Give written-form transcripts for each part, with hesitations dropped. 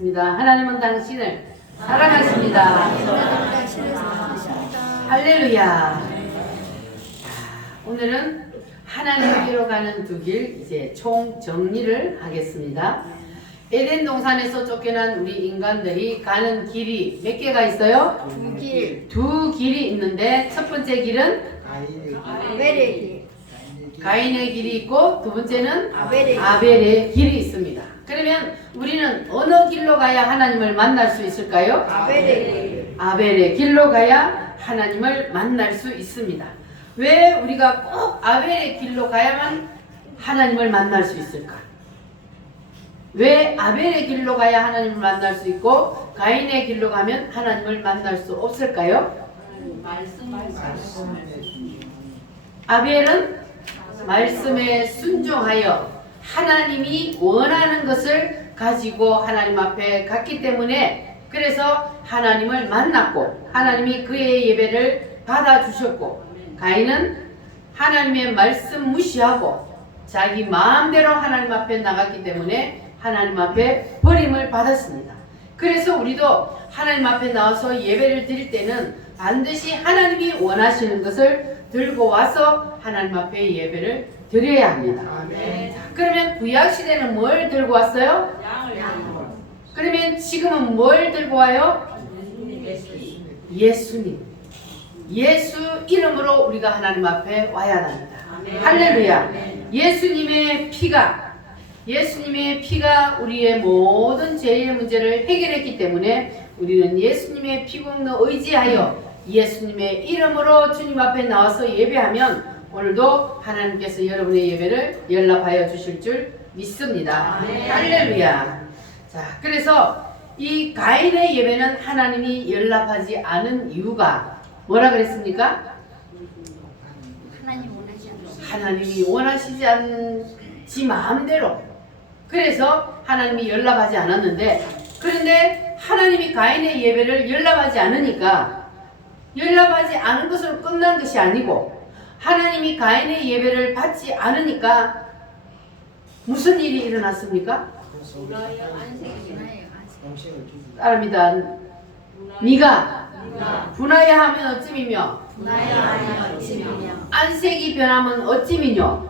하겠습니다. 하나님은 당신을 사랑하십니다. 할렐루야. 오늘은 하나님께로 가는 두 길 이제 총 정리를 하겠습니다. 에덴 동산에서 쫓겨난 우리 인간들이 가는 길이 몇 개가 있어요? 두 길이 있는데 첫 번째 길은 가인의 길이 있고 두 번째는 아벨의 길이 있습니다. 그러면 우리는 어느 길로 가야 하나님을 만날 수 있을까요? 아벨의 길로 가야 하나님을 만날 수 있습니다. 왜 우리가 꼭 아벨의 길로 가야만 하나님을 만날 수 있을까? 왜 아벨의 길로 가야 하나님을 만날 수 있고 가인의 길로 가면 하나님을 만날 수 없을까요? 아벨은 말씀에 순종하여 하나님이 원하는 것을 가지고 하나님 앞에 갔기 때문에 그래서 하나님을 만났고 하나님이 그의 예배를 받아주셨고, 가인은 하나님의 말씀 무시하고 자기 마음대로 하나님 앞에 나갔기 때문에 하나님 앞에 버림을 받았습니다. 그래서 우리도 하나님 앞에 나와서 예배를 드릴 때는 반드시 하나님이 원하시는 것을 들고 와서 하나님 앞에 예배를 드려야 합니다. 그러면 구약시대는 뭘 들고 왔어요? 그러면 지금은 뭘 들고 와요? 예수님. 예수 이름으로 우리가 하나님 앞에 와야 합니다. 할렐루야. 예수님의 피가 우리의 모든 죄의 문제를 해결했기 때문에 우리는 예수님의 피공로 의지하여 예수님의 이름으로 주님 앞에 나와서 예배하면 오늘도 하나님께서 여러분의 예배를 연락하여 주실 줄 믿습니다. 할렐루야. 자, 그래서 이 가인의 예배는 하나님이 연락하지 않은 이유가 뭐라 그랬습니까? 하나님이 원하시지 않지 마음대로. 그래서 하나님이 연락하지 않았는데, 그런데 하나님이 가인의 예배를 연락하지 않으니까 연락하지 않은 것으로 끝난 것이 아니고 하나님이 가인의 예배를 받지 않으니까 무슨 일이 일어났습니까? 따릅니다. 네가 분하여 하면 어찌미며 안색이 변하면 어찌미뇨.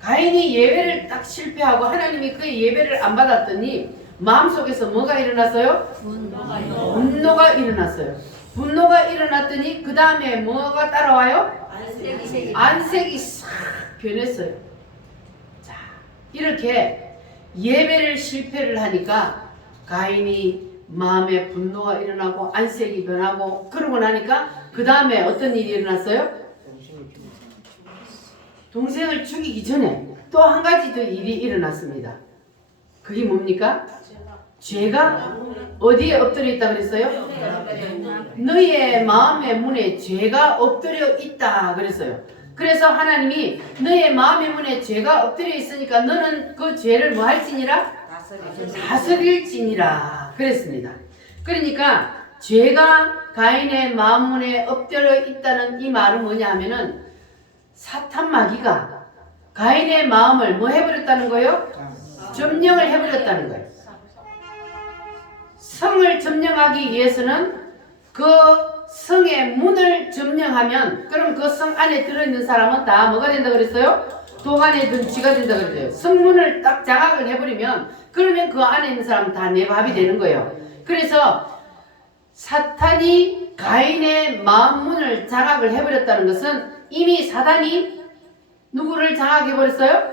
가인이 예배를 딱 실패하고 하나님이 그의 예배를 안 받았더니 마음속에서 뭐가 일어났어요? 분노가 일어났어요. 분노가 일어났더니 그 다음에 뭐가 따라와요? 안색이 싹 변했어요. 자, 이렇게 예배를 실패를 하니까 가인이 마음에 분노가 일어나고 안색이 변하고 그러고 나니까 그 다음에 어떤 일이 일어났어요? 동생을 죽이기 전에 또 한 가지 더 일이 일어났습니다. 그게 뭡니까? 죄가 어디에 엎드려 있다 그랬어요? 너희의 마음의 문에 죄가 엎드려 있다 그랬어요. 그래서 하나님이 너의 마음의 문에 죄가 엎드려 있으니까 너는 그 죄를 뭐 할지니라? 다스릴지니라 그랬습니다. 그러니까 죄가 가인의 마음 문에 엎드려 있다는 이 말은 뭐냐 하면은 사탄 마귀가 가인의 마음을 뭐 해버렸다는 거예요? 점령을 해버렸다는 거예요. 성을 점령하기 위해서는 그 성의 문을 점령하면 그럼 그 성 안에 들어있는 사람은 다 뭐가 된다 그랬어요? 도간에 든 쥐가 된다 그랬어요. 성문을 딱 장악을 해버리면 그러면 그 안에 있는 사람은 다 내 밥이 되는 거예요. 그래서 사탄이 가인의 마음 문을 장악을 해버렸다는 것은 이미 사단이 누구를 장악해버렸어요?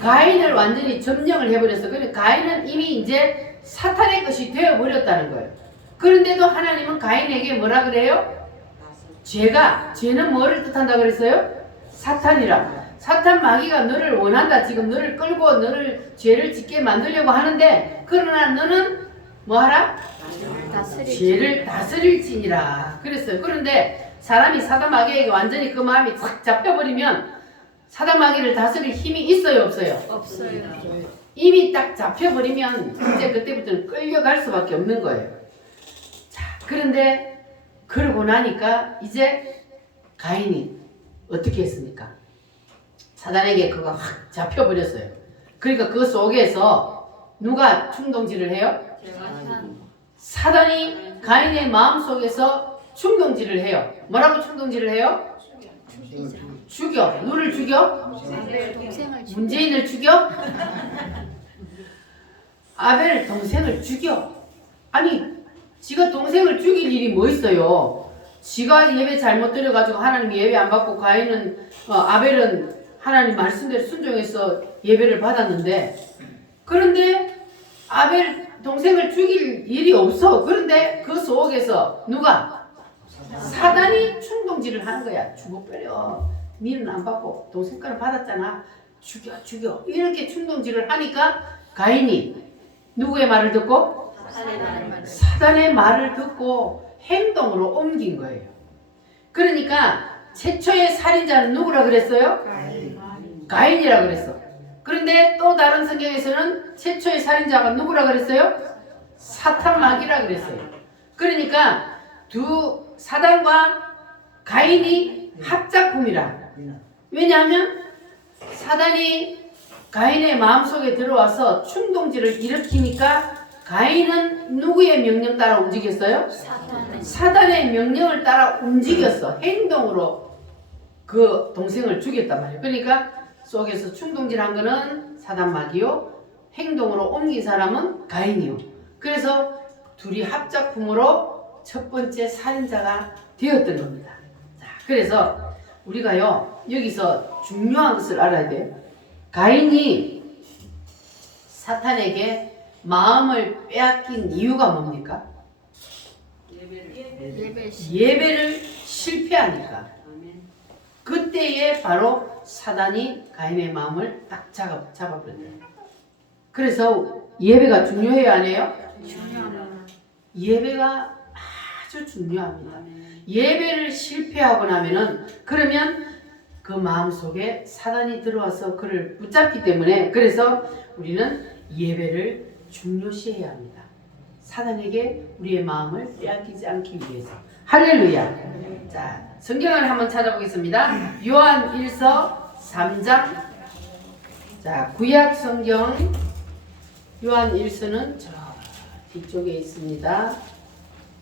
가인을 완전히 점령을 해버렸어요. 그러니까 가인은 이미 이제 사탄의 것이 되어버렸다는 거예요. 그런데도 하나님은 가인에게 뭐라 그래요? 죄는 뭐를 뜻한다 그랬어요? 사탄이라. 사탄 마귀가 너를 원한다. 지금 너를 끌고 너를 죄를 짓게 만들려고 하는데 그러나 너는 뭐하라? 죄를 다스릴지니라 그랬어요. 그런데 사람이 사단 마귀에게 완전히 그 마음이 싹 잡혀버리면 사단 마귀를 다스릴 힘이 있어요? 없어요? 없어요. 이미 딱 잡혀버리면 이제 그때부터는 끌려갈 수밖에 없는 거예요. 자, 그런데 그러고 나니까 이제 가인이 어떻게 했습니까? 사단에게 그거 확 잡혀버렸어요. 그러니까 그 속에서 누가 충동질을 해요? 사단이 가인의 마음속에서 충동질을 해요. 뭐라고 충동질을 해요? 죽여. 누를 죽여? 문재인을 죽여? 아벨 동생을 죽여. 아니, 지가 동생을 죽일 일이 뭐 있어요? 지가 예배 잘못 드려가지고 하나님 예배 안 받고 가인은 아벨은 하나님 말씀대로 순종해서 예배를 받았는데, 그런데 아벨 동생을 죽일 일이 없어. 그런데 그 속에서 누가? 사단이 충동질을 하는 거야. 죽어버려. 니는 안 받고 동생 거는 받았잖아. 죽여. 이렇게 충동질을 하니까 가인이 누구의 말을 듣고? 사단의 말을 듣고 행동으로 옮긴 거예요. 그러니까 최초의 살인자는 누구라 그랬어요? 가인이라 그랬어. 그런데 또 다른 성경에서는 최초의 살인자가 누구라 그랬어요? 사탄마귀라 그랬어요. 그러니까 두 사단과 가인이 합작품이라. 왜냐하면 사단이 가인의 마음속에 들어와서 충동질을 일으키니까 가인은 누구의 명령 따라 움직였어요? 사단의 명령을 따라 움직였어. 행동으로 그 동생을 죽였단 말이에요. 그러니까 속에서 충동질한 거는 사단마귀요, 행동으로 옮긴 사람은 가인이요. 그래서 둘이 합작품으로 첫 번째 살인자가 되었던 겁니다. 자, 그래서 우리가요 여기서 중요한 것을 알아야 돼요. 가인이 사탄에게 마음을 빼앗긴 이유가 뭡니까? 예배를 실패하니까. 그때에 바로 사단이 가인의 마음을 딱 잡아버렸어요. 그래서 예배가 중요해요, 안 해요? 예배가 아주 중요합니다. 예배를 실패하고 나면은 그러면 그 마음속에 사단이 들어와서 그를 붙잡기 때문에, 그래서 우리는 예배를 중요시해야 합니다. 사단에게 우리의 마음을 빼앗기지 않기 위해서. 할렐루야. 자, 성경을 한번 찾아보겠습니다. 요한 1서 3장. 자, 구약 성경 요한 1서는 저 뒤쪽에 있습니다.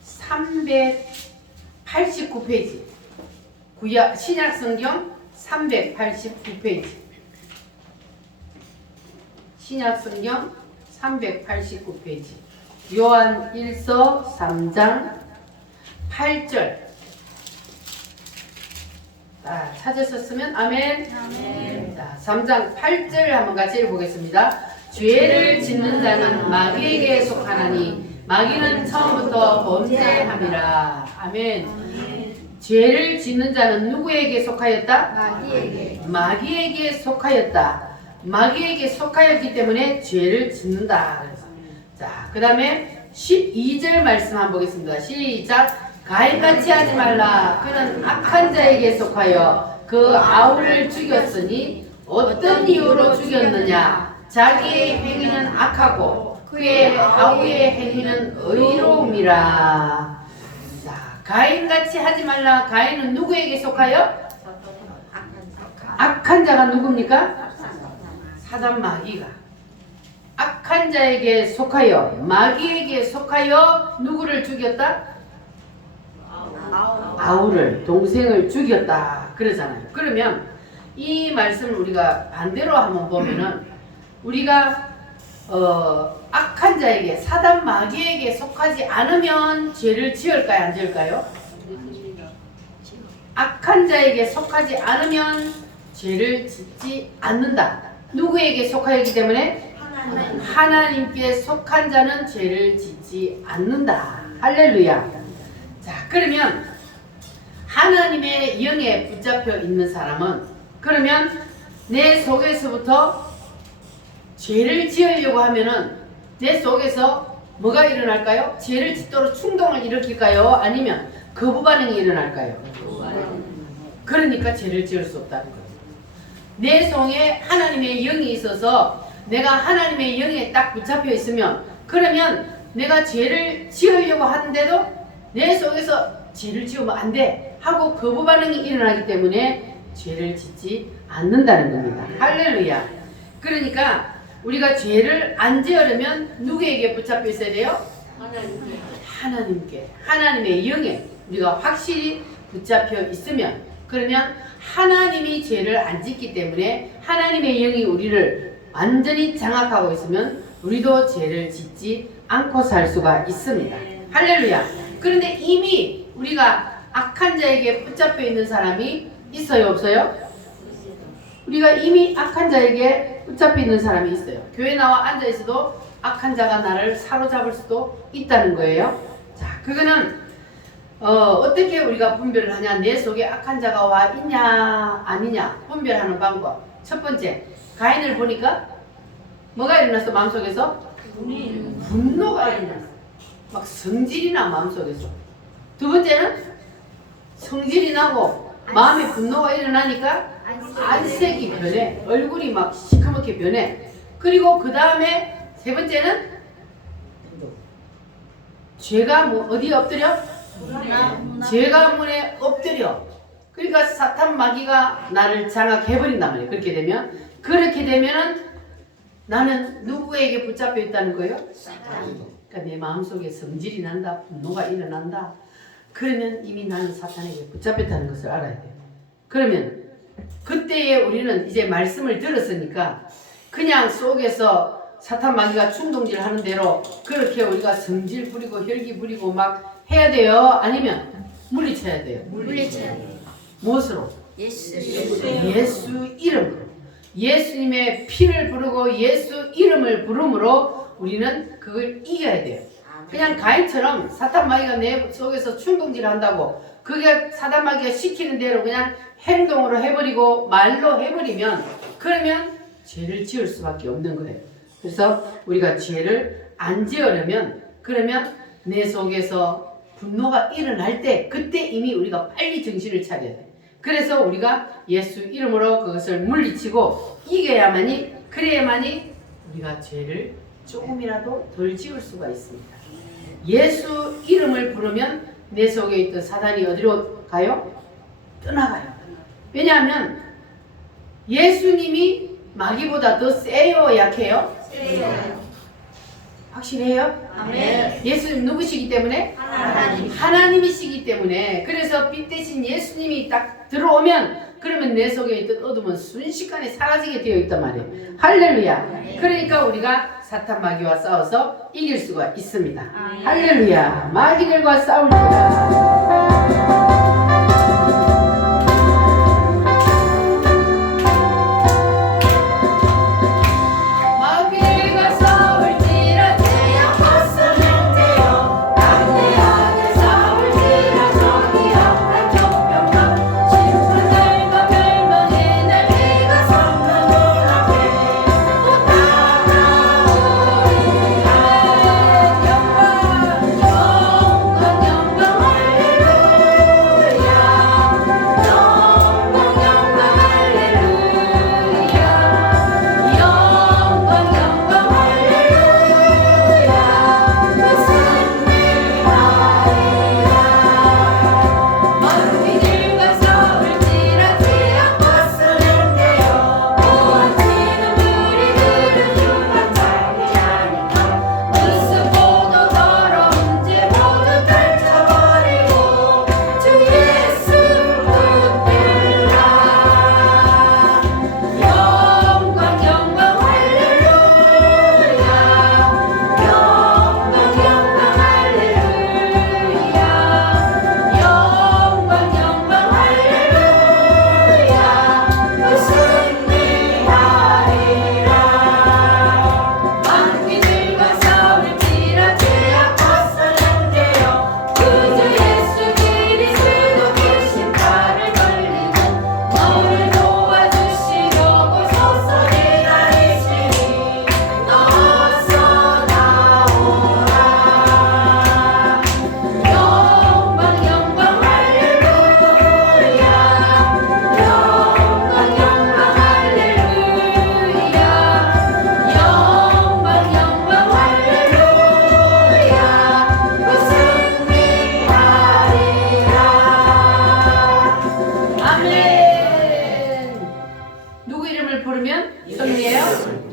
389페이지. 구약 신약 성경 389페이지. 신약 성경 389페이지. 요한 1서 3장 8절. 자, 찾으셨으면 아멘. 자, 3장 8절 한번 같이 읽어보겠습니다. 죄를 짓는 자는 마귀에게 속하나니 마귀는 처음부터 범죄함이라. 아멘. 죄를 짓는 자는 누구에게 속하였다? 마귀에게 속하였다. 마귀에게 속하였기 때문에 죄를 짓는다. 자, 그 다음에 12절 말씀 한번 보겠습니다. 시작. 가인같이 하지 말라. 그는 악한 자에게 속하여 그 아우를 죽였으니 어떤 이유로 죽였느냐? 자기의 행위는 악하고 그의 아우의 행위는 의로움이라. 자, 가인같이 하지 말라. 가인은 누구에게 속하여? 악한 자가 누굽니까? 사단 마귀가. 악한 자에게 속하여, 마귀에게 속하여 누구를 죽였다? 아우를, 동생을 죽였다 그러잖아요. 그러면 이 말씀을 우리가 반대로 한번 보면은 우리가 악한 자에게, 사단 마귀에게 속하지 않으면 죄를 지을까요, 안 지을까요? 악한 자에게 속하지 않으면 죄를 짓지 않는다. 누구에게 속하였기 때문에? 하나님께 속한 자는 죄를 짓지 않는다. 할렐루야. 자, 그러면 하나님의 영에 붙잡혀 있는 사람은, 그러면 내 속에서부터 죄를 지으려고 하면은 내 속에서 뭐가 일어날까요? 죄를 짓도록 충동을 일으킬까요? 아니면 거부 반응이 일어날까요? 그러니까 죄를 지을 수 없다는 거예요. 내 속에 하나님의 영이 있어서 내가 하나님의 영에 딱 붙잡혀 있으면, 그러면 내가 죄를 지으려고 하는데도 내 속에서 죄를 지으면 안 돼 하고 거부 반응이 일어나기 때문에 죄를 짓지 않는다는 겁니다. 할렐루야. 그러니까 우리가 죄를 안 지으려면 누구에게 붙잡혀 있어야 돼요? 하나님께. 하나님의 영에 우리가 확실히 붙잡혀 있으면, 그러면 하나님이 죄를 안 짓기 때문에 하나님의 영이 우리를 완전히 장악하고 있으면 우리도 죄를 짓지 않고 살 수가 있습니다. 할렐루야. 그런데 이미 우리가 악한 자에게 붙잡혀 있는 사람이 있어요, 없어요? 우리가 이미 악한 자에게 붙잡혀 있는 사람이 있어요. 교회 나와 앉아 있어도 악한 자가 나를 사로잡을 수도 있다는 거예요. 자, 그거는 어떻게 우리가 분별을 하냐? 내 속에 악한 자가 와 있냐 아니냐 분별하는 방법. 첫 번째, 가인을 보니까 뭐가 일어났어? 마음속에서? 분노가 일어났어. 막 성질이 나, 마음속에서. 두 번째는 성질이 나고 마음에 분노가 일어나니까 안색이 변해. 얼굴이 막 시커멓게 변해. 그리고 그 다음에 세 번째는 죄가 어디에 엎드려? 죄가 문에 엎드려. 그러니까 사탄 마귀가 나를 장악해버린단 말이에요. 그렇게 되면은 나는 누구에게 붙잡혀 있다는 거예요? 그러니까 내 마음속에 성질이 난다, 분노가 일어난다. 그러면 이미 나는 사탄에게 붙잡혔다는 것을 알아야 돼요. 그러면 그때에 우리는 이제 말씀을 들었으니까 그냥 속에서 사탄 마귀가 충동질 하는 대로 그렇게 우리가 성질 부리고 혈기 부리고 막 해야 돼요? 아니면 물리쳐야 돼요? 물리쳐야 돼요. 무엇으로? 예수 이름으로. 예수님의 피를 부르고 예수 이름을 부름으로 우리는 그걸 이겨야 돼요. 그냥 가인처럼 사탄 마귀가 내 속에서 충동질 한다고 그게 사탄 마귀가 시키는 대로 그냥 행동으로 해버리고 말로 해버리면, 그러면 죄를 지을 수밖에 없는 거예요. 그래서 우리가 죄를 안 지으려면, 그러면 내 속에서 분노가 일어날 때 그때 이미 우리가 빨리 정신을 차려야 돼. 그래서 우리가 예수 이름으로 그것을 물리치고 이겨야만이, 그래야만이 우리가 죄를 조금이라도 덜 지을 수가 있습니다. 예수 이름을 부르면 내 속에 있던 사단이 어디로 가요? 떠나가요. 왜냐하면 예수님이 마귀보다 더 세요, 약해요? 세요. 확실해요? 아멘. 예수님 누구시기 때문에? 하나님. 하나님이시기 때문에. 그래서 빛 대신 예수님이 딱 들어오면 그러면 내 속에 있던 어둠은 순식간에 사라지게 되어 있단 말이에요. 할렐루야. 그러니까 우리가 사탄 마귀와 싸워서 이길 수가 있습니다. 할렐루야. 마귀들과 싸울지라. 영광 영광 할렐루야.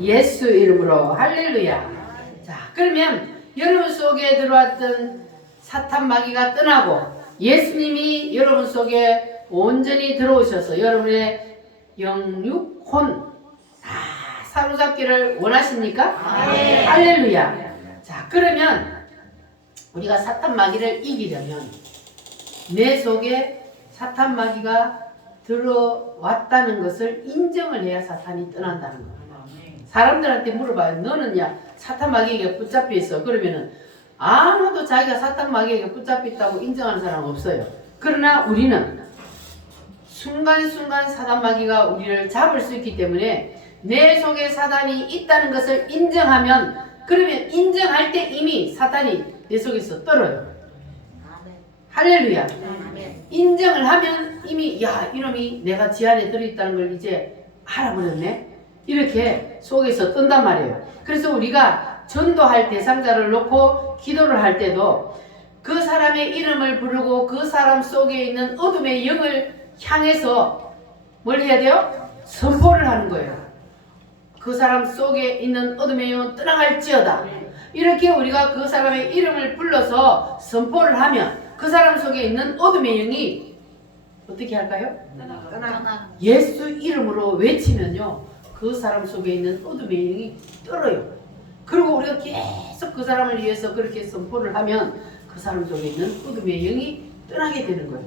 예수 이름으로 할렐루야. 자, 그러면 여러분 속에 들어왔던 사탄 마귀가 떠나고 예수님이 여러분 속에 온전히 들어오셔서 여러분의 영육, 혼 다 사로잡기를 원하십니까? 네. 할렐루야. 자, 그러면 우리가 사탄 마귀를 이기려면 내 속에 사탄 마귀가 들어왔다는 것을 인정을 해야 사탄이 떠난다는 거예요. 사람들한테 물어봐요. 너는 야 사탄 마귀에게 붙잡혀 있어. 그러면은 아무도 자기가 사탄 마귀에게 붙잡혀 있다고 인정하는 사람 없어요. 그러나 우리는 순간순간 사탄 마귀가 우리를 잡을 수 있기 때문에 내 속에 사탄이 있다는 것을 인정하면, 그러면 인정할 때 이미 사탄이 내 속에서 떨어요. 할렐루야. 인정을 하면 이미 야 이놈이 내가 지 안에 들어있다는 걸 이제 알아버렸네. 이렇게 속에서 뜬단 말이에요. 그래서 우리가 전도할 대상자를 놓고 기도를 할 때도 그 사람의 이름을 부르고 그 사람 속에 있는 어둠의 영을 향해서 뭘 해야 돼요? 선포를 하는 거예요. 그 사람 속에 있는 어둠의 영은 떠나갈지어다. 이렇게 우리가 그 사람의 이름을 불러서 선포를 하면 그 사람 속에 있는 어둠의 영이 어떻게 할까요? 예수 이름으로 외치면요 그 사람 속에 있는 어둠의 영이 떨어요. 그리고 우리가 계속 그 사람을 위해서 그렇게 선포를 하면 그 사람 속에 있는 어둠의 영이 떠나게 되는 거예요.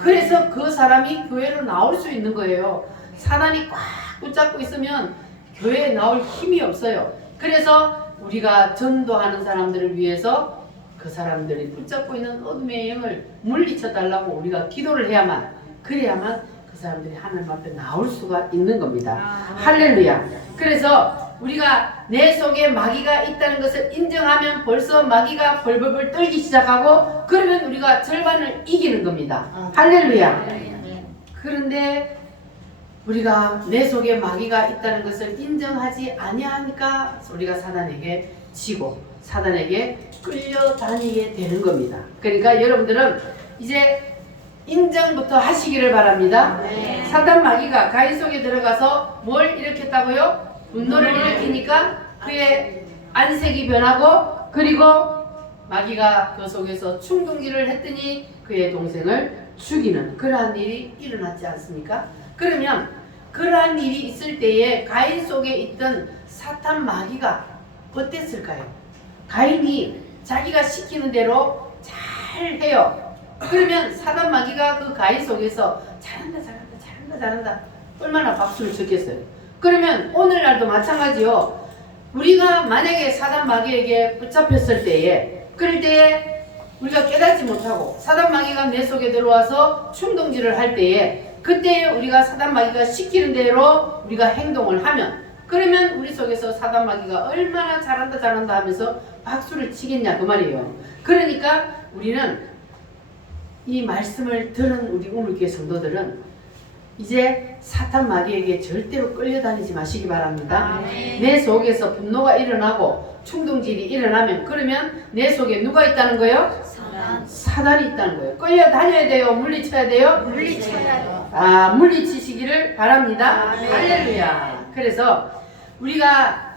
그래서 그 사람이 교회로 나올 수 있는 거예요. 사단이 꽉 붙잡고 있으면 교회에 나올 힘이 없어요. 그래서 우리가 전도하는 사람들을 위해서 그 사람들이 붙잡고 있는 어둠의 영을 물리쳐 달라고 우리가 기도를 해야만, 그래야만 그 사람들이 하나님 앞에 나올 수가 있는 겁니다. 할렐루야. 그래서 우리가 내 속에 마귀가 있다는 것을 인정하면 벌써 마귀가 벌벌벌 떨기 시작하고, 그러면 우리가 절반을 이기는 겁니다. 할렐루야. 그런데 우리가 내 속에 마귀가 있다는 것을 인정하지 아니하니까 우리가 사단에게 지고 사단에게 끌려다니게 되는 겁니다. 그러니까 여러분들은 이제 인정부터 하시기를 바랍니다. 네. 사단 마귀가 가인 속에 들어가서 뭘 일으켰다고요? 분노를 일으키니까 그의 안색이 변하고, 그리고 마귀가 그 속에서 충동질을 했더니 그의 동생을 죽이는 그러한 일이 일어났지 않습니까? 그러면 그러한 일이 있을 때에 가인 속에 있던 사탄 마귀가 어땠을까요? 가인이 자기가 시키는 대로 잘 해요. 그러면 사단 마귀가 그 가인 속에서 잘한다 얼마나 박수를 쳤겠어요. 그러면 오늘날도 마찬가지요. 우리가 만약에 사단 마귀에게 붙잡혔을 때에, 그럴 때에 우리가 깨닫지 못하고 사단 마귀가 내 속에 들어와서 충동질을 할 때에, 그때에 우리가 사단 마귀가 시키는 대로 우리가 행동을 하면, 그러면 우리 속에서 사단 마귀가 얼마나 잘한다 하면서 박수를 치겠냐 그 말이에요. 그러니까 우리는 이 말씀을 들은 우리 우물교회 성도들은 이제 사탄 마귀에게 절대로 끌려다니지 마시기 바랍니다. 내 속에서 분노가 일어나고 충동질이 일어나면, 그러면 내 속에 누가 있다는 거예요? 사단이 있다는 거예요. 끌려다녀야 돼요? 물리쳐야 돼요? 물리쳐야 물리치시기를 바랍니다. 할렐루야. 그래서 우리가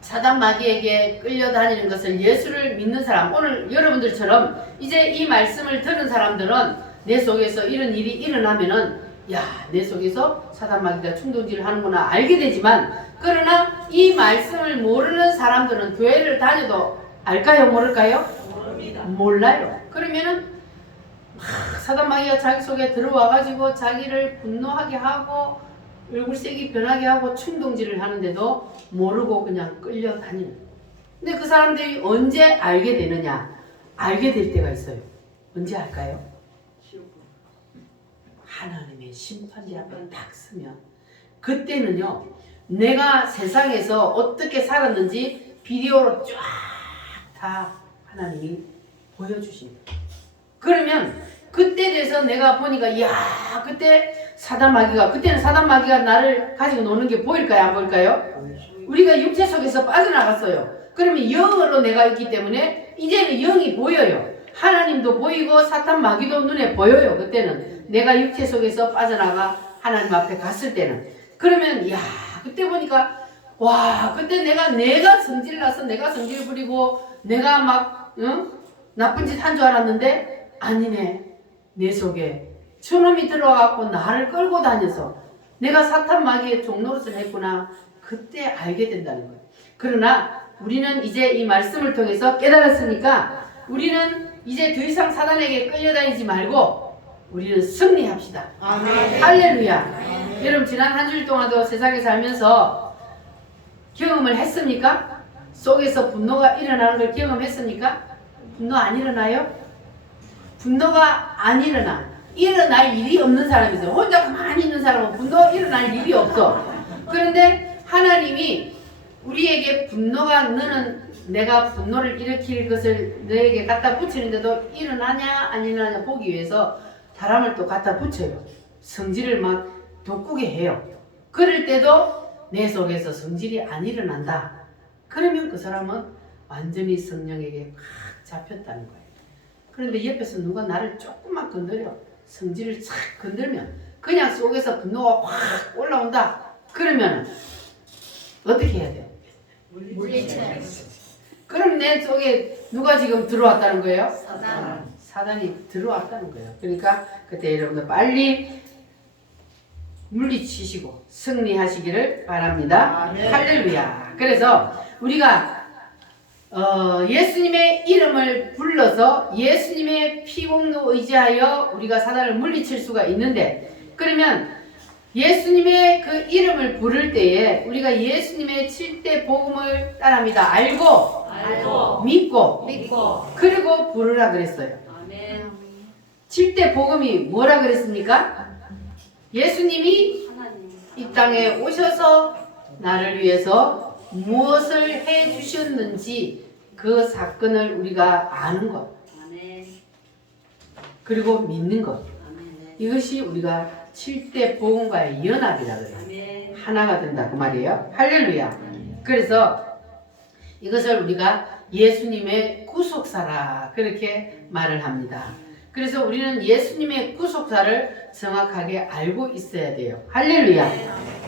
사단 마귀에게 끌려다니는 것을 예수를 믿는 사람, 오늘 여러분들처럼 이제 이 말씀을 들은 사람들은 내 속에서 이런 일이 일어나면은 야, 내 속에서 사단 마귀가 충동질을 하는구나 알게 되지만, 그러나 이 말씀을 모르는 사람들은 교회를 다녀도 알까요? 모를까요? 몰라요. 그러면은 사단 마귀가 자기 속에 들어와가지고 자기를 분노하게 하고 얼굴색이 변하게 하고 충동질을 하는데도 모르고 그냥 끌려다니는. 근데 그 사람들이 언제 알게 되느냐? 알게 될 때가 있어요. 언제 알까요? 하나님의 심판이 앞에 딱 서면, 그때는요 내가 세상에서 어떻게 살았는지 비디오로 쫙 다 하나님이 보여주십니다. 그러면 그때 돼서 내가 보니까 야 그때 사단 마귀가, 그때는 사단 마귀가 나를 가지고 노는 게 보일까요? 안 보일까요? 우리가 육체 속에서 빠져나갔어요. 그러면 영으로 내가 있기 때문에 이제는 영이 보여요. 하나님도 보이고 사탄 마귀도 눈에 보여요. 그때는 내가 육체 속에서 빠져나가 하나님 앞에 갔을 때는. 그러면 야 그때 보니까 와, 그때 내가 성질 나서 내가 성질 부리고 내가 막 나쁜 짓 한 줄 알았는데 아니네. 내 속에 저놈이 들어와갖고 나를 끌고 다녀서 내가 사탄 마귀의 종노릇을 했구나. 그때 알게 된다는 거예요. 그러나 우리는 이제 이 말씀을 통해서 깨달았으니까 우리는 이제 더 이상 사단에게 끌려다니지 말고 우리는 승리합시다. 아멘. 할렐루야. 아멘. 여러분 지난 한 주일 동안도 세상에 살면서 경험을 했습니까? 속에서 분노가 일어나는 걸 경험했습니까? 분노 안 일어나요? 분노가 안 일어날 일이 없는 사람이 있어요. 혼자 가만히 있는 사람은 분노가 일어날 일이 없어. 그런데 하나님이 우리에게 분노가 너는 내가 분노를 일으킬 것을 너에게 갖다 붙이는데도 일어나냐 안 일어나냐 보기 위해서 사람을 또 갖다 붙여요. 성질을 막 돋구게 해요. 그럴 때도 내 속에서 성질이 안 일어난다. 그러면 그 사람은 완전히 성령에게 확 잡혔다는 거예요. 그런데 옆에서 누가 나를 조금만 건드려 성질을 착 건들면 그냥 속에서 분노가 확 올라온다. 그러면 어떻게 해야 돼요? 물리쳐야 그럼 내 속에 누가 지금 들어왔다는 거예요? 사단. 사단이 들어왔다는 거예요. 그러니까 그때 여러분들 빨리 물리치시고 승리하시기를 바랍니다. 아멘. 할렐루야. 그래서 우리가 예수님의 이름을 불러서 예수님의 피공로 의지하여 우리가 사단을 물리칠 수가 있는데, 그러면 예수님의 그 이름을 부를 때에 우리가 예수님의 7대 복음을 따릅니다. 알고 믿고 그리고 부르라 그랬어요. 아멘. 7대 복음이 뭐라 그랬습니까? 예수님이 이 땅에 오셔서 나를 위해서 무엇을 해 주셨는지 그 사건을 우리가 아는 것, 그리고 믿는 것, 이것이 우리가 7대 복음과의 연합이라 그래요. 하나가 된다 그 말이에요. 할렐루야. 그래서 이것을 우리가 예수님의 구속사라 그렇게 말을 합니다. 그래서 우리는 예수님의 구속사를 정확하게 알고 있어야 돼요. 할렐루야.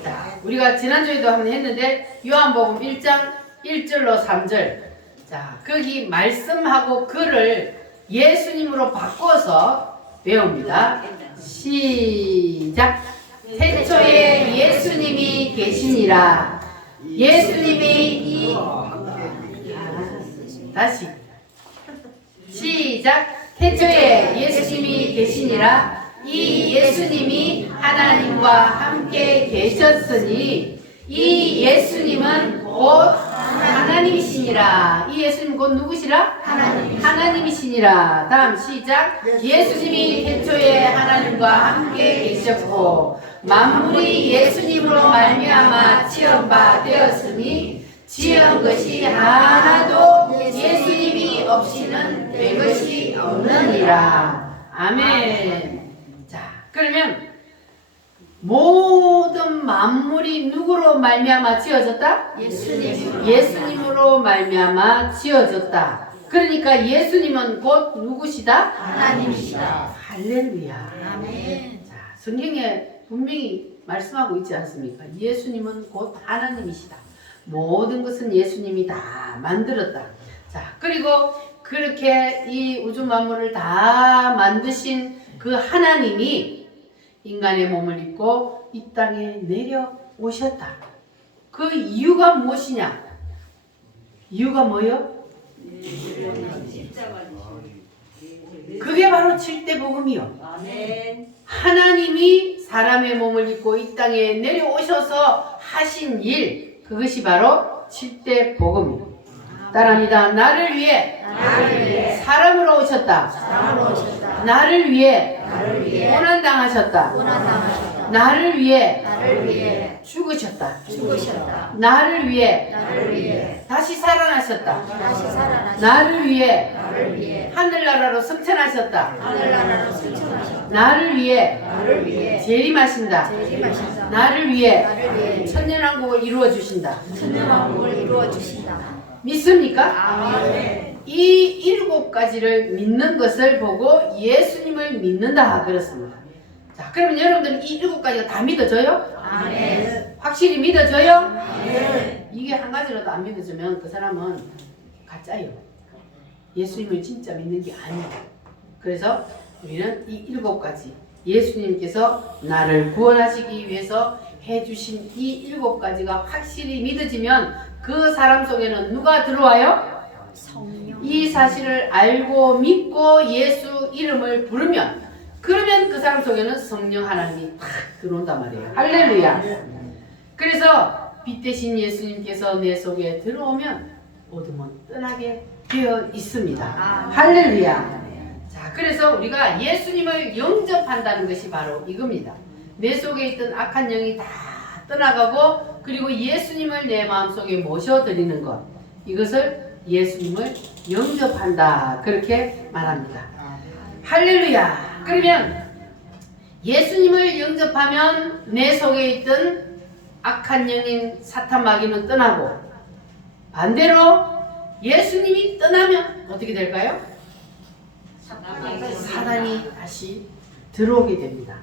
자, 우리가 지난주에도 한번 했는데 요한복음 1장 1절로 3절, 자, 거기 말씀하고 글을 예수님으로 바꿔서 배웁니다. 시작. 태초에 예수님이 계시니라. 예수님이 다시 시작. 태초에 예수님이 계시니라. 이 예수님이 하나님과 함께 계셨으니 이 예수님은 곧 하나님이시니라. 이 예수님 곧 누구시라? 하나님이시니라. 다음 시작. 예수님이 태초에 하나님과 함께 계셨고 만물이 예수님으로 말미암아 지은 바 되었으니 지은 것이 하나도 예수님이 없이는 된 것이 없느니라. 아멘. 자, 그러면 모든 만물이 누구로 말미암아 지어졌다? 예수님으로 말미암아 지어졌다. 그러니까 예수님은 곧 누구시다? 하나님이시다. 할렐루야. 아멘. 자, 성경에 분명히 말씀하고 있지 않습니까? 예수님은 곧 하나님이시다. 모든 것은 예수님이 다 만들었다. 자, 그리고 그렇게 이 우주 만물을 다 만드신 그 하나님이 인간의 몸을 입고 이 땅에 내려오셨다. 그 이유가 무엇이냐? 이유가 뭐요? 그게 바로 7대 복음이요. 하나님이 사람의 몸을 입고 이 땅에 내려오셔서 하신 일, 그것이 바로 7대 복음이요. 따라합니다. 나를 위해 사람으로 오셨다. 나를 위해 고난당하셨다. 나를 위해 죽으셨다. 나를 위해 다시 살아나셨다. 나를 위해 하늘나라로 승천하셨다. 나를 위해 재림하신다. 나를 위해 천년왕국을 이루어 주신다. 믿습니까? 이 7가지를 믿는 것을 보고 예수님을 믿는다 그렇습니다. 자, 그러면 여러분들은 이 7가지가 다 믿어져요? 확실히 믿어져요? 이게 한 가지라도 안 믿어주면 그 사람은 가짜예요. 예수님을 진짜 믿는 게 아니에요. 그래서 우리는 이 7가지 예수님께서 나를 구원하시기 위해서 해주신 이 7가지가 확실히 믿어지면 그 사람 속에는 누가 들어와요? 성령. 이 사실을 알고 믿고 예수 이름을 부르면 그러면 그 사람 속에는 성령 하나님이 탁 들어온단 말이에요. 할렐루야. 그래서 빛 대신 예수님께서 내 속에 들어오면 어둠은 떠나게 되어 있습니다. 할렐루야. 자, 그래서 우리가 예수님을 영접한다는 것이 바로 이겁니다. 내 속에 있던 악한 영이 다 떠나가고 그리고 예수님을 내 마음속에 모셔드리는 것, 이것을 예수님을 영접한다, 그렇게 말합니다. 할렐루야. 그러면 예수님을 영접하면 내 속에 있던 악한 영인 사탄 마귀는 떠나고, 반대로 예수님이 떠나면 어떻게 될까요? 사단이 다시 들어오게 됩니다.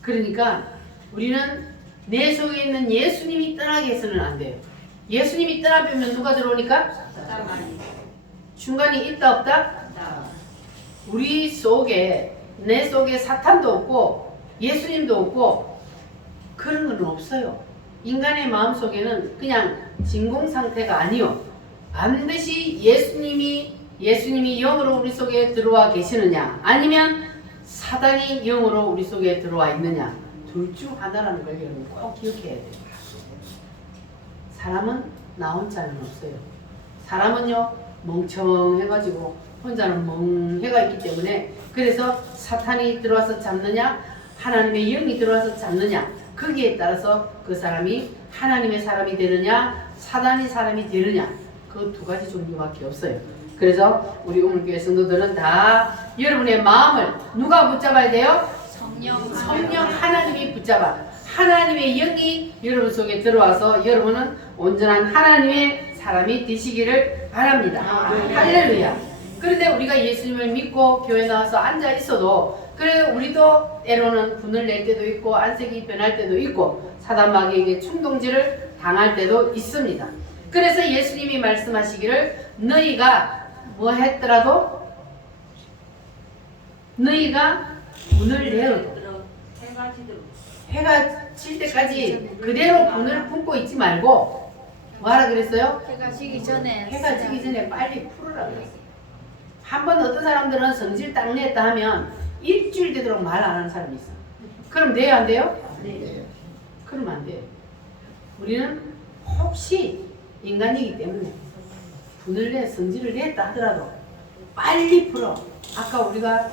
그러니까 우리는 내 속에 있는 예수님이 떠나게 해서는 안 돼요. 예수님이 떠나면 누가 들어오니까? 중간이 있다 없다? 우리 속에, 내 속에 사탄도 없고 예수님도 없고 그런 건 없어요. 인간의 마음 속에는 그냥 진공 상태가 아니요, 반드시 예수님이 영으로 우리 속에 들어와 계시느냐, 아니면 사단이 영으로 우리 속에 들어와 있느냐, 둘 중 하나라는 걸 여러분 꼭 기억해야 돼요. 사람은 나 혼자는 없어요. 사람은요 멍청해가지고 혼자는 멍해가 있기 때문에, 그래서 사탄이 들어와서 잡느냐 하나님의 영이 들어와서 잡느냐, 거기에 따라서 그 사람이 하나님의 사람이 되느냐 사단의 사람이 되느냐, 그 2가지 종류밖에 없어요. 그래서 우리 오늘교회 성도들은 다 여러분의 마음을 누가 붙잡아야 돼요? 성령 하나님이 붙잡아, 하나님의 영이 여러분 속에 들어와서 여러분은 온전한 하나님의 사람이 되시기를 바랍니다. 할렐루야. 그런데 우리가 예수님을 믿고 교회 나와서 앉아 있어도, 그래 우리도 때로는 분을 낼 때도 있고 안색이 변할 때도 있고 사단 마귀에게 충동질을 당할 때도 있습니다. 그래서 예수님이 말씀하시기를 너희가 뭐 했더라도, 너희가 분을 내어도 해가 질 때까지 그대로 분을 품고 있지 말고 뭐하라 그랬어요? 해가 지기 전에. 해가 지기 전에 빨리 풀으라 그랬어요. 한번 어떤 사람들은 성질 딱 냈다 하면 일주일 되도록 말 안 하는 사람이 있어. 그럼 돼요 안 돼요? 네. 그러면 안 돼요. 우리는 혹시 인간이기 때문에 분을 내 성질을 냈다 하더라도 빨리 풀어. 아까 우리가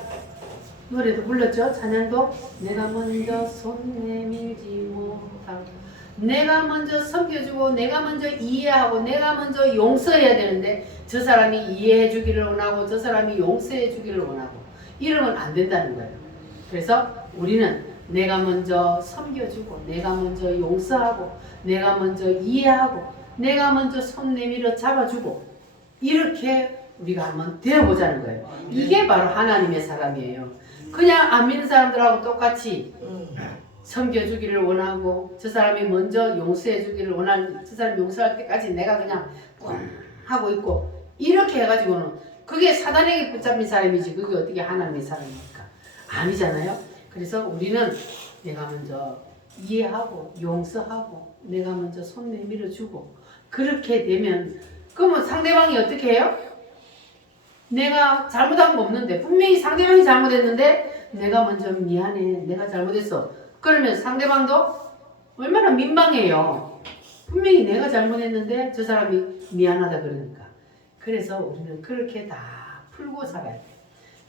노래도 불렀죠? 찬양도 내가 먼저 손 내밀지 못하고, 내가 먼저 섬겨주고 내가 먼저 이해하고 내가 먼저 용서해야 되는데 저 사람이 이해해 주기를 원하고 저 사람이 용서해 주기를 원하고 이러면 안 된다는 거예요. 그래서 우리는 내가 먼저 섬겨주고 내가 먼저 용서하고 내가 먼저 이해하고 내가 먼저 손 내밀어 잡아주고 이렇게 우리가 한번 되어보자는 거예요. 이게 바로 하나님의 사람이에요. 그냥 안 믿는 사람들하고 똑같이 섬겨주기를 원하고 저 사람이 먼저 용서해주기를 원하는, 저 사람이 용서할 때까지 내가 그냥 하고 있고 이렇게 해가지고는 그게 사단에게 붙잡힌 사람이지 그게 어떻게 하나님의 사람입니까? 아니잖아요. 그래서 우리는 내가 먼저 이해하고 용서하고 내가 먼저 손 내밀어주고 그렇게 되면, 그러면 상대방이 어떻게 해요? 내가 잘못한 거 없는데, 분명히 상대방이 잘못했는데 내가 먼저 미안해, 내가 잘못했어. 그러면 상대방도 얼마나 민망해요. 분명히 내가 잘못했는데 저 사람이 미안하다 그러니까. 그래서 우리는 그렇게 다 풀고 살아야 돼.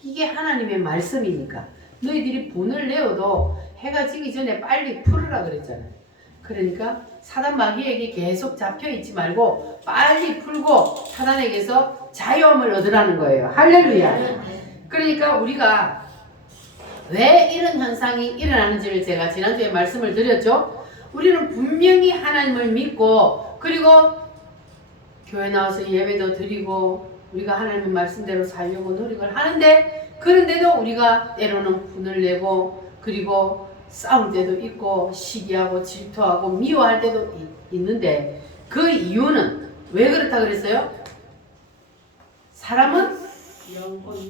이게 하나님의 말씀이니까. 너희들이 분을 내어도 해가 지기 전에 빨리 풀으라 그랬잖아요. 그러니까 사단 마귀에게 계속 잡혀있지 말고 빨리 풀고 사단에게서 자유함을 얻으라는 거예요. 할렐루야. 그러니까 우리가 왜 이런 현상이 일어나는지를 제가 지난주에 말씀을 드렸죠. 우리는 분명히 하나님을 믿고 그리고 교회 나와서 예배도 드리고 우리가 하나님의 말씀대로 살려고 노력을 하는데, 그런데도 우리가 때로는 분을 내고 그리고 싸울 때도 있고 시기하고 질투하고 미워할 때도 있는데, 그 이유는 왜 그렇다 그랬어요? 사람은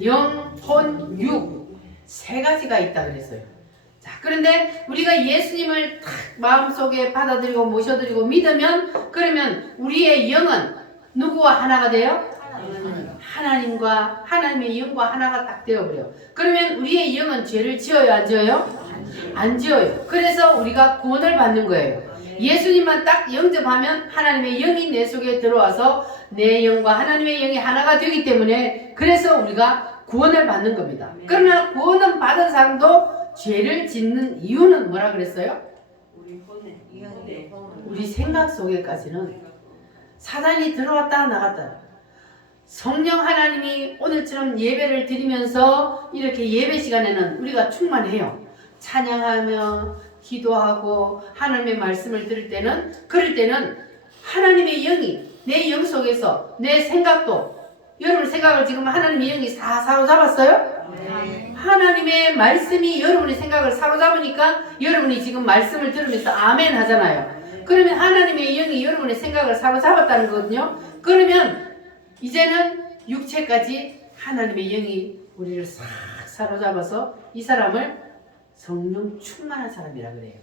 영, 혼, 육 세 가지가 있다 그랬어요. 자, 그런데 우리가 예수님을 딱 마음속에 받아들이고 모셔드리고 믿으면 그러면 우리의 영은 누구와 하나가 돼요? 하나님과 하나님의 영과 하나가 딱 되어버려요. 그러면 우리의 영은 죄를 지어요, 안 지어요? 안 지어요. 그래서 우리가 구원을 받는 거예요. 예수님만 딱 영접하면 하나님의 영이 내 속에 들어와서 내 영과 하나님의 영이 하나가 되기 때문에 그래서 우리가 구원을 받는 겁니다. 그러나 구원은 받은 사람도 죄를 짓는 이유는 뭐라 그랬어요? 우리 생각 속에까지는 사단이 들어왔다 나갔다. 성령 하나님이 오늘처럼 예배를 드리면서 이렇게 예배 시간에는 우리가 충만해요. 찬양하며 기도하고 하나님의 말씀을 들을 때는 그럴 때는 하나님의 영이 내 영 속에서 내 생각도 여러분 생각을 지금 하나님의 영이 다 사로잡았어요? 네. 하나님의 말씀이 여러분의 생각을 사로잡으니까 여러분이 지금 말씀을 들으면서 아멘 하잖아요. 그러면 하나님의 영이 여러분의 생각을 사로잡았다는 거거든요. 그러면 이제는 육체까지 하나님의 영이 우리를 싹 사로잡아서 이 사람을 성령 충만한 사람이라 그래요.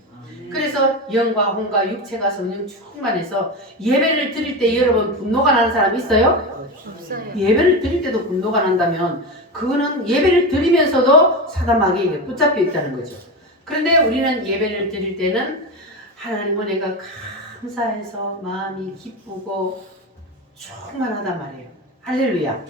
그래서 영과 혼과 육체가 성령 충만해서 예배를 드릴 때 여러분 분노가 나는 사람 있어요? 없어요. 예배를 드릴 때도 분노가 난다면 그거는 예배를 드리면서도 사단 마귀에게 붙잡혀 있다는 거죠. 그런데 우리는 예배를 드릴 때는 하나님 은혜가 감사해서 마음이 기쁘고 충만하단 말이에요. 할렐루야.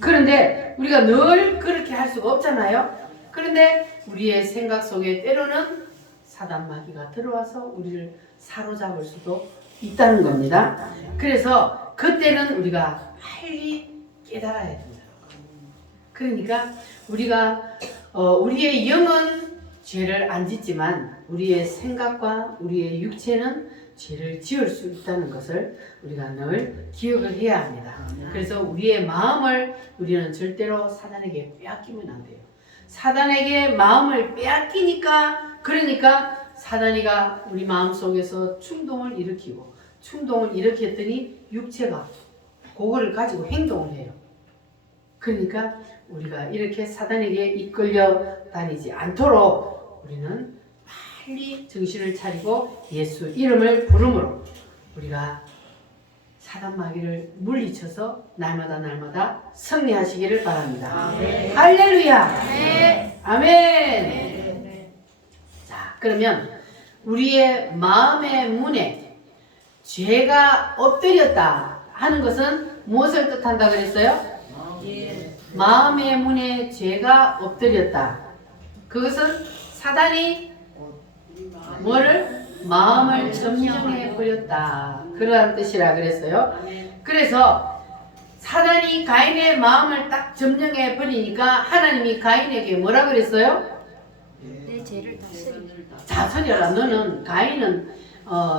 그런데 우리가 늘 그렇게 할 수가 없잖아요. 그런데 우리의 생각 속에 때로는 사단 마귀가 들어와서 우리를 사로잡을 수도 있다는 겁니다. 그래서 그때는 우리가 빨리 깨달아야 된다. 그러니까 우리가 우리의 영은 죄를 안 짓지만 우리의 생각과 우리의 육체는 죄를 지을 수 있다는 것을 우리가 늘 기억을 해야 합니다. 그래서 우리의 마음을 우리는 절대로 사단에게 빼앗기면 안 돼요. 사단에게 마음을 빼앗기니까 그러니까 사단이가 우리 마음속에서 충동을 일으키고 충동을 일으켰더니 육체가 그거를 가지고 행동을 해요. 그러니까 우리가 이렇게 사단에게 이끌려 다니지 않도록 우리는 빨리 정신을 차리고 예수 이름을 부름으로 우리가 사단 마귀를 물리쳐서 날마다 승리하시기를 바랍니다. 아멘. 할렐루야. 네. 아멘. 자, 그러면 우리의 마음의 문에 죄가 엎드렸다 하는 것은 무엇을 뜻한다 그랬어요? 마음의 문에 죄가 엎드렸다. 그것은 사단이 뭐를? 마음을 점령해 버렸다. 그러한 뜻이라 그랬어요. 그래서 사단이 가인의 마음을 딱 점령해 버리니까 하나님이 가인에게 뭐라 그랬어요? 내 죄를 다스려라. 너는 가인은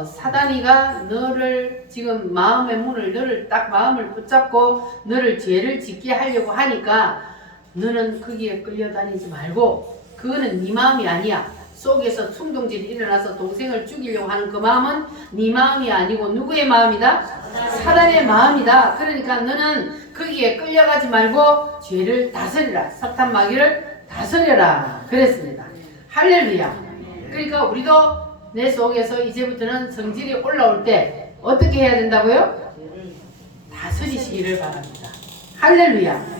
사단이가 너를 지금 마음의 문을 너를 딱 마음을 붙잡고 너를 죄를 짓게 하려고 하니까 너는 거기에 끌려다니지 말고 그거는 네 마음이 아니야. 속에서 충동질이 일어나서 동생을 죽이려고 하는 그 마음은 네 마음이 아니고 누구의 마음이다? 사단의 마음이다. 그러니까 너는 거기에 끌려가지 말고 죄를 다스리라. 사탄 마귀를 다스려라. 그랬습니다. 할렐루야. 그러니까 우리도 내 속에서 이제부터는 성질이 올라올 때 어떻게 해야 된다고요? 다스리시기를 바랍니다. 할렐루야.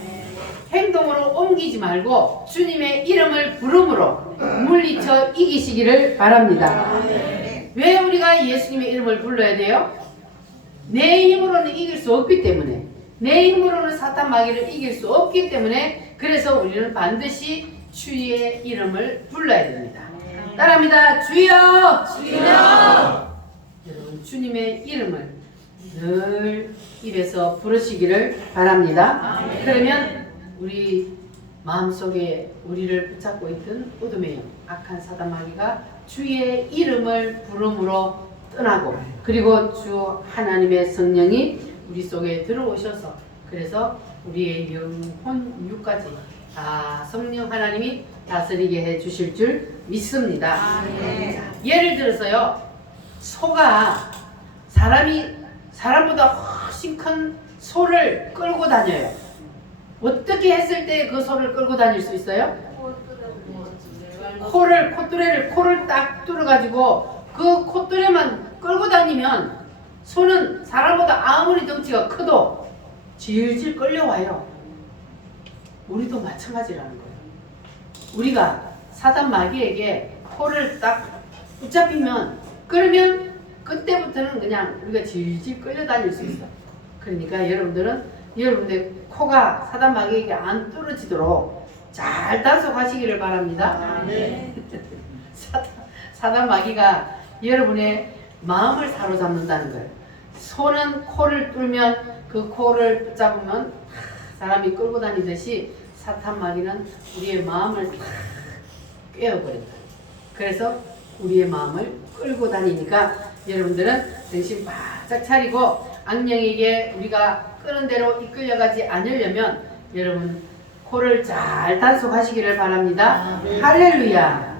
행동으로 옮기지 말고 주님의 이름을 부름으로 물리쳐 이기시기를 바랍니다. 왜 우리가 예수님의 이름을 불러야 돼요? 내 힘으로는 이길 수 없기 때문에, 내 힘으로는 사탄 마귀를 이길 수 없기 때문에 그래서 우리는 반드시 주의 이름을 불러야 됩니다. 따라합니다. 주여! 주여! 여러분 주님의 이름을 늘 입에서 부르시기를 바랍니다. 그러면 우리 마음속에 우리를 붙잡고 있던 어둠의 영, 악한 사단 마귀가 주의 이름을 부름으로 떠나고 그리고 주 하나님의 성령이 우리 속에 들어오셔서 그래서 우리의 영혼 육까지 다 성령 하나님이 다스리게 해 주실 줄 믿습니다. 예를 들어서요, 소가 사람이 사람보다 훨씬 큰 소를 끌고 다녀요. 어떻게 했을 때 그 소를 끌고 다닐 수 있어요? 코를 딱 뚫어가지고 그 콧뚜레만 끌고 다니면 소는 사람보다 아무리 덩치가 커도 질질 끌려와요. 우리도 마찬가지라는 거예요. 우리가 사단 마귀에게 코를 딱 붙잡히면 그러면 그때부터는 그냥 우리가 질질 끌려다닐 수 있어. 그러니까 여러분들의 코가 사단 마귀에게 안 뚫어지도록 잘 단속하시기를 바랍니다. 사단 마귀가 여러분의 마음을 사로잡는다는 거예요. 소는 코를 뚫면 그 코를 붙잡으면 사람이 끌고 다니듯이 사탄 마귀는 우리의 마음을 꿰어버린다. 그래서 우리의 마음을 끌고 다니니까 여러분들은 정신 바짝 차리고 악령에게 우리가 끄는 대로 이끌려가지 않으려면 여러분 코를 잘 단속하시기를 바랍니다. 할렐루야.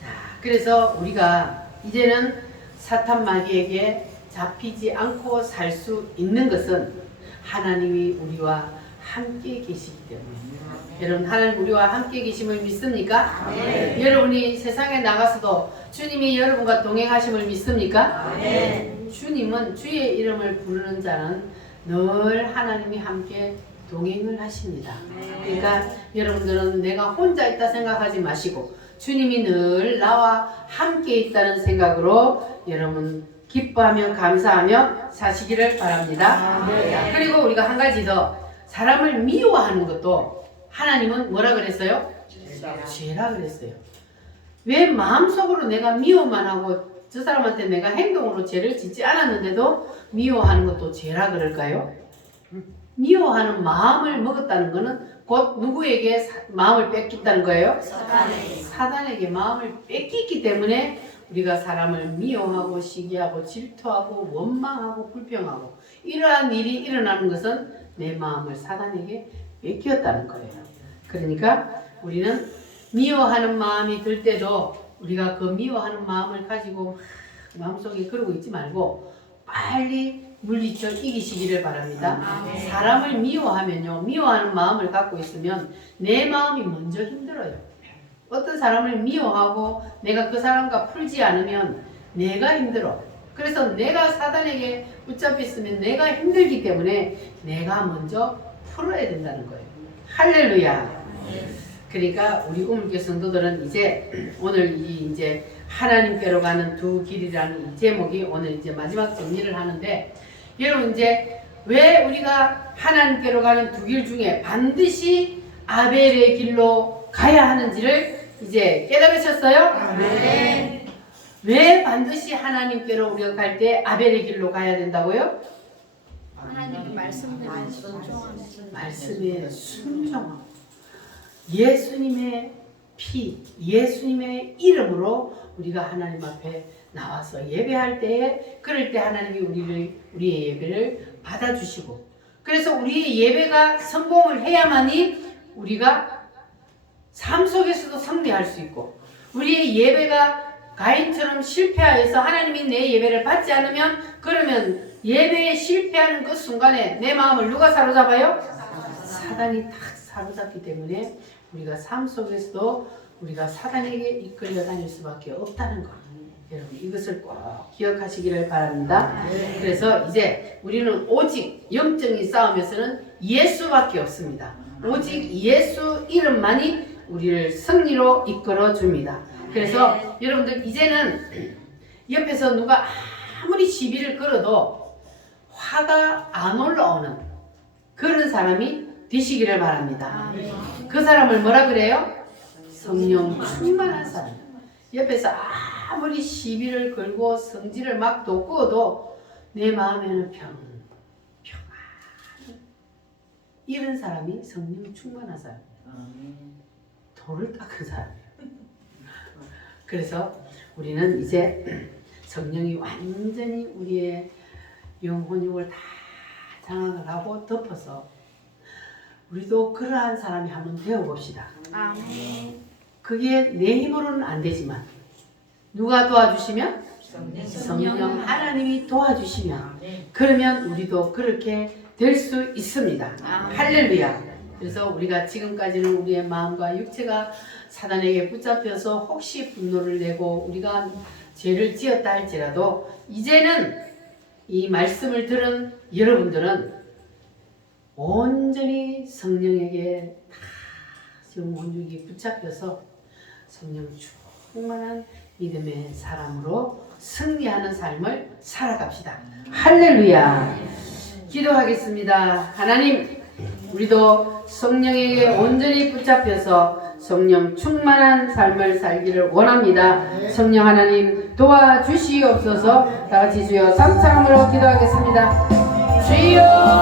자, 그래서 우리가 이제는 사탄 마귀에게 잡히지 않고 살 수 있는 것은 하나님이 우리와 함께 계시기 때문에. 여러분 하나님 우리와 함께 계심을 믿습니까? 네. 여러분이 세상에 나가서도 주님이 여러분과 동행하심을 믿습니까? 네. 주님은 주의 이름을 부르는 자는 늘 하나님이 함께 동행을 하십니다. 그러니까 여러분들은 내가 혼자 있다 생각하지 마시고 주님이 늘 나와 함께 있다는 생각으로 여러분 기뻐하며 감사하며 사시기를 바랍니다. 그리고 우리가 한 가지 더, 사람을 미워하는 것도 하나님은 뭐라 그랬어요? 죄라 그랬어요. 왜 마음속으로 내가 미워만 하고 저 사람한테 내가 행동으로 죄를 짓지 않았는데도 미워하는 것도 죄라 그럴까요? 미워하는 마음을 먹었다는 것은 곧 누구에게 마음을 뺏겼다는 거예요? 사단에게 마음을 뺏겼기 때문에 우리가 사람을 미워하고 시기하고 질투하고 원망하고 불평하고 이러한 일이 일어나는 것은 내 마음을 사단에게 뺏겼다는 거예요. 그러니까 우리는 미워하는 마음이 들 때도 우리가 그 미워하는 마음을 가지고 마음속에 그러고 있지 말고 빨리 물리쳐 이기시기를 바랍니다. 사람을 미워하면요, 미워하는 마음을 갖고 있으면 내 마음이 먼저 힘들어요. 어떤 사람을 미워하고 내가 그 사람과 풀지 않으면 내가 힘들어. 그래서 내가 사단에게 붙잡혔으면 내가 힘들기 때문에 내가 먼저 풀어야 된다는 거예요. 할렐루야. 그러니까 우리 우물교 성도들은 이제 오늘 이제 하나님께로 가는 두 길이라는 이 제목이 오늘 이제 마지막 정리를 하는데, 여러분 이제 왜 우리가 하나님께로 가는 두 길 중에 반드시 아벨의 길로 가야 하는지를 이제 깨달으셨어요? 네. 왜 반드시 하나님께로 우리가 갈 때 아벨의 길로 가야 된다고요? 하나님 말씀대로 순종하는 말씀에 순종하고 예수님의 피, 예수님의 이름으로 우리가 하나님 앞에 나와서 예배할 때에, 그럴 때 하나님이 우리의 예배를 받아주시고, 그래서 우리의 예배가 성공을 해야만이 우리가 삶 속에서도 승리할 수 있고, 우리의 예배가 가인처럼 실패하여서 하나님이 내 예배를 받지 않으면, 그러면 예배에 실패하는 그 순간에 내 마음을 누가 사로잡아요? 사단이 딱 사로잡기 때문에 우리가 삶 속에서도 우리가 사단에게 이끌려 다닐 수밖에 없다는 것. 여러분 이것을 꼭 기억하시기를 바랍니다. 그래서 이제 우리는 오직 영적인 싸움에서는 예수밖에 없습니다. 오직 예수 이름만이 우리를 승리로 이끌어 줍니다. 그래서 여러분들 이제는 옆에서 누가 아무리 시비를 걸어도 화가 안 올라오는 그런 사람이 되시기를 바랍니다. 그 사람을 뭐라 그래요? 성령 충만한 사람. 옆에서 아무리 시비를 걸고 성질을 막 돋구어도 내 마음에는 평안. 이런 사람이 성령 충만한 사람. 돌을 닦은 사람이에요. 그래서 우리는 이제 성령이 완전히 우리의 영혼육을 다 장악을 하고 덮어서 우리도 그러한 사람이 한번 되어봅시다. 아멘. 그게 내 힘으로는 안 되지만 누가 도와주시면? 성령 하나님이 도와주시면 그러면 우리도 그렇게 될 수 있습니다. 할렐루야. 그래서 우리가 지금까지는 우리의 마음과 육체가 사단에게 붙잡혀서 혹시 분노를 내고 우리가 죄를 지었다 할지라도 이제는 이 말씀을 들은 여러분들은 온전히 성령에게 다 지금 온전히 붙잡혀서 성령 충만한 믿음의 사람으로 승리하는 삶을 살아갑시다. 할렐루야. 기도하겠습니다. 하나님, 우리도 성령에게 온전히 붙잡혀서 성령 충만한 삶을 살기를 원합니다. 성령 하나님 도와주시옵소서. 다 같이 주여 삼창함으로 기도하겠습니다. 주여